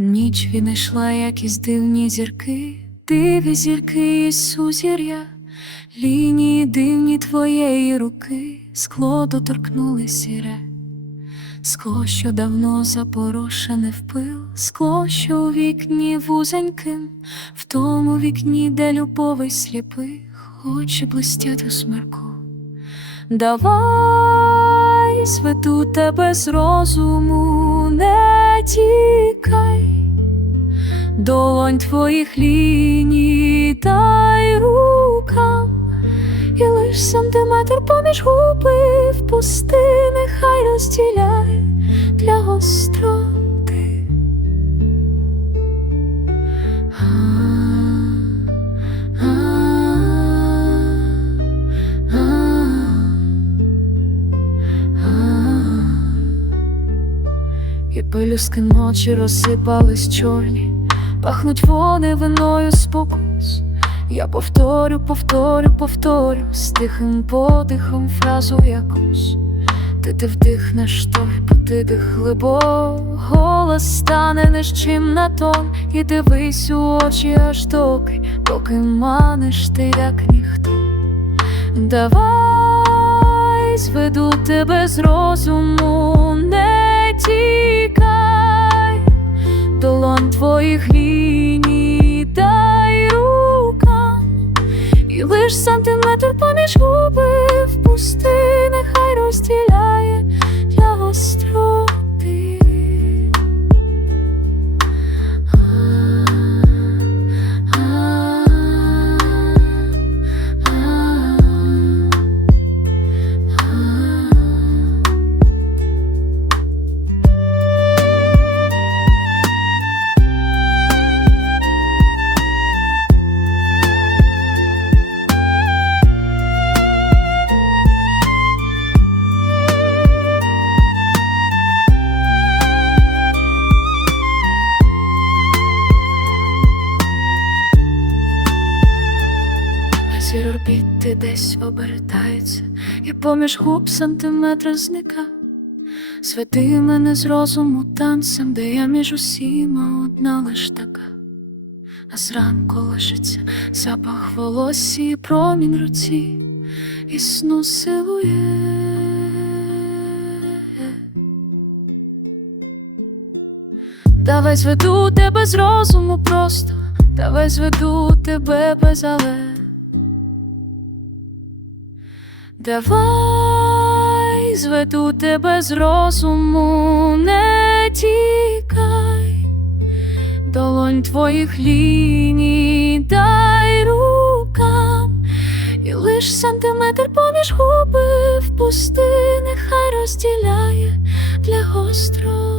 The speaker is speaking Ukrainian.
Ніч відійшла, якісь дивні зірки, диві зірки із сузір'я, лінії дивні твоєї руки, скло доторкнули сіре, скло, що давно запорошене в пил, скло, що у вікні вузеньким, в тому вікні, де любовий сліпих, очі блистять у смерку. Давай зведу тебе з розуму, не тікай, долонь твоїх ліній дай рукам, і лиш сантиметр поміж губи впусти, нехай розділяє для гостроти. І пелюстки ночі розсипались чорні, пахнуть вони виною спокус. Я повторю, повторю, повторю з тихим подихом фразу якусь. Ти ти вдихнеш той подих глибок, голос стане не на тон, і дивись у очі аж доки, поки маниш ти, як ніхто. Давай зведу тебе з розуму, не тікай, долон твоїх ліній дай рукам, і лиш сантиметр поміж губи впусти, Зір орбіти десь обертається, і поміж губ сантиметра зника. Святи мене з розуму танцем, де я між усіма одна лиш така. А зранку лишиться запах волосся і промінь руці, і сну силує. Давай зведу тебе з розуму просто, давай зведу тебе без але. Давай зведу тебе з розуму, не тікай, долонь твоїх ліній дай рукам, і лиш сантиметр поміж губи впусти, нехай розділяє для гостро.